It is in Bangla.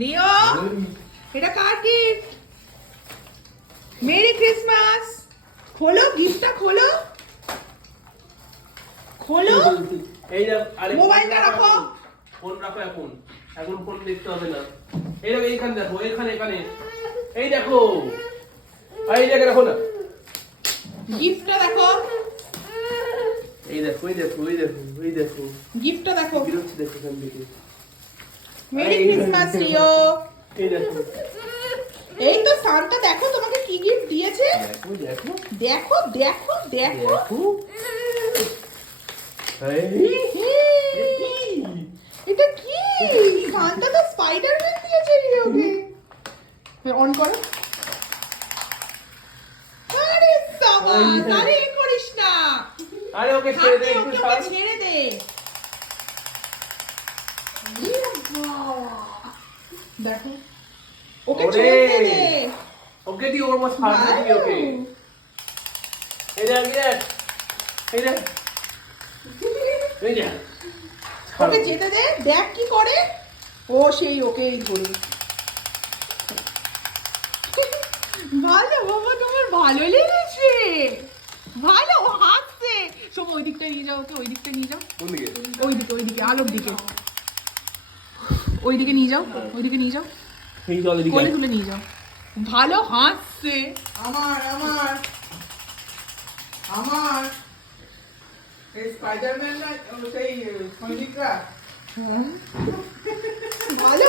রিও এটা কার গিফট? Merry Christmas. খোলো গিফটটা, খোলো খোলো। এই না, আরে মোবাইলটা রাখো। ফোন রাখো এখন। এখন ফোন দেখতে হবে না। এই দেখো, এইখানে দেখো, এখানে এই দেখো, এই দেখো, রাখো না। গিফটটা দেখো, এই দেখো, এই দেখো গিফটটা দেখো। বিরক্তি দেখো এখান থেকে। Merry Christmas Rio. এই দেখো, এই তো সান্তা দেখো তোমাকে কি গিফট দিয়েছে। দেখো দেখো দেখো দেখো। দেখো। এটা কি? সান্তা তো স্পাইডারম্যান দিয়েছে রিওকে। অন করো। আরে সাবাস, আরে এ করিস না। আরে ওকে ছেড়ে দে, ওকে একটু ওকে ছাড়। ছেড়ে দে। দেখো ওকে ওরে। ছেড়ে দে। ওকে দি, ওর মত ছাড় দি ওকে। এই দেখ, এই দেখ, এই দেখ। ওকে যেতে দে, দেখ কি করে ও। সেই ওকেই ধরে। ভালো বাবা, তোমার ভালো লেগেছে। ভালো, ও হাসছে। সব ওই দিকটা নিয়ে যাও, ওকে ওই দিকটা নিয়ে যাও। কোন দিকে? ওইদিকে আলোর দিকে। ওইদিকে নিয়ে যাও, ওইদিকে নিয়ে যাও। এই জল দিকে। কোলে তুলে নিয়ে যাও। ভালো হাসছে। আমার আমার আমার এই স্পাইডারম্যান না, সেই সৈনিকরা। ভালো